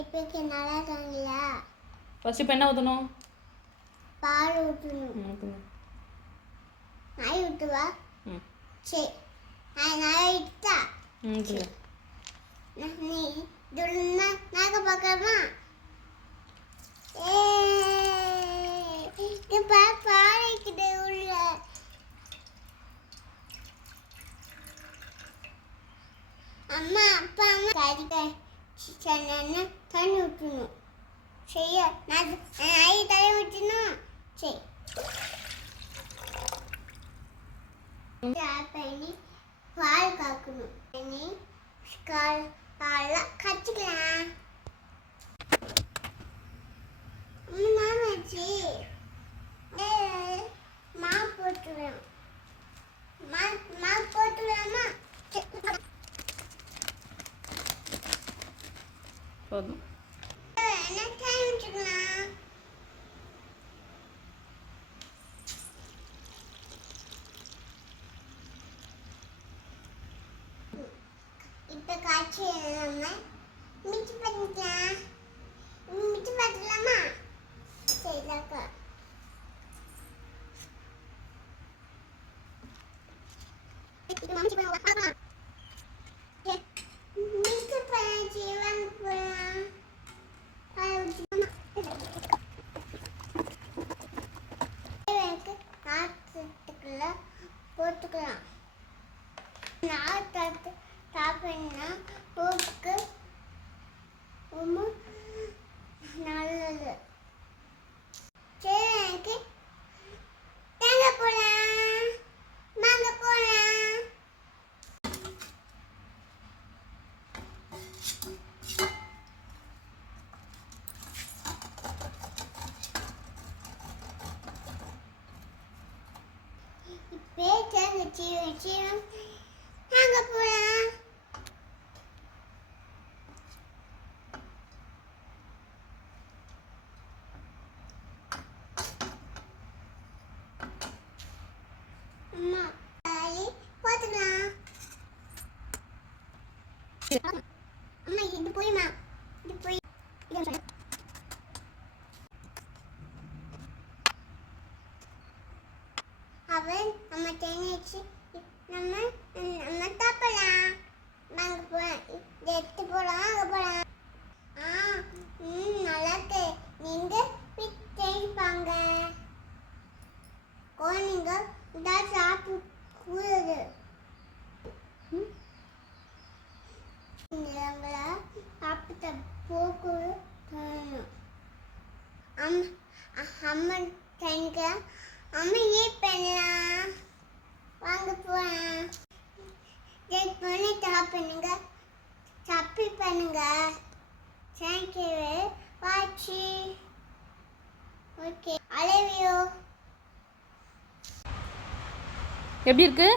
இப்போ நல்லா இருக்காங்களா? ஃபர்ஸ்ட் இப்போ என்ன ஊற்றணும்? பால் ஊற்றணும். ஊற்றணும். நாய் ஊற்றுவா? ம் சரி, நாய் ஊற்றா? சரி. நீ துருன்னா நாக பார்க்கலாமா? பால் வைக்கிது உள்ள. அம்மா அப்பா அம்மா கறிக்க சொன்ன தண்ணி ஊற்றணும். செய்ய நான் நாய் தலை ஊற்றணும். சரி, பண்ணி பால் காக்கணும். பண்ணி பால்லாம் கற்றுக்கலாம். மாமாச்சி மா போட்டுக்கலாம். மா போட்டுக்கலாமா? போதும். என்ன டைம் வச்சுக்கலாம்? இப்போ காய்ச்சி நம்ம மிக்ஸ் பண்ணிக்கலாம். மிக்ஸ் பண்ணலாமா? சரிக்கா. மிக்ஸ் பண்ணி வாங்க காத்துக்குள்ள போட்டுக்கலாம். நாட்டு சாப்பிட்னா உப்புக்கு ரொம்ப நல்லது. சரி, எனக்கு தேங்காய் போடலாம். மாங்காய் போடலாம். இப்போ தேங்காய் சீவம் மாங்காய் போடலாம். அம்மா போட்டுக்கலாம். அம்மா இது போய்மா, இது போய் அவன் நம்ம தேங்காய் வச்சு நம்ம நம்ம சாப்பிடலாம். நாங்கள் போகலாம், எடுத்து போகலாம், அங்கே போகலாம். நல்லா இருக்கு. நீங்கள் தேய்ப்பாங்க குழந்தைங்க இதான் சாப்பிடுறது. எங்களை சாப்பிட்ட போக்கு தரணும். அம்மா தேங்க அம்மா பண்ணலாம். வாங்க போகலாம். பண்ணி சாப்பிடுங்க, சப்பி பண்ணுங்க. Thank you watch. Okay, I love you. எப்படி இருக்கு?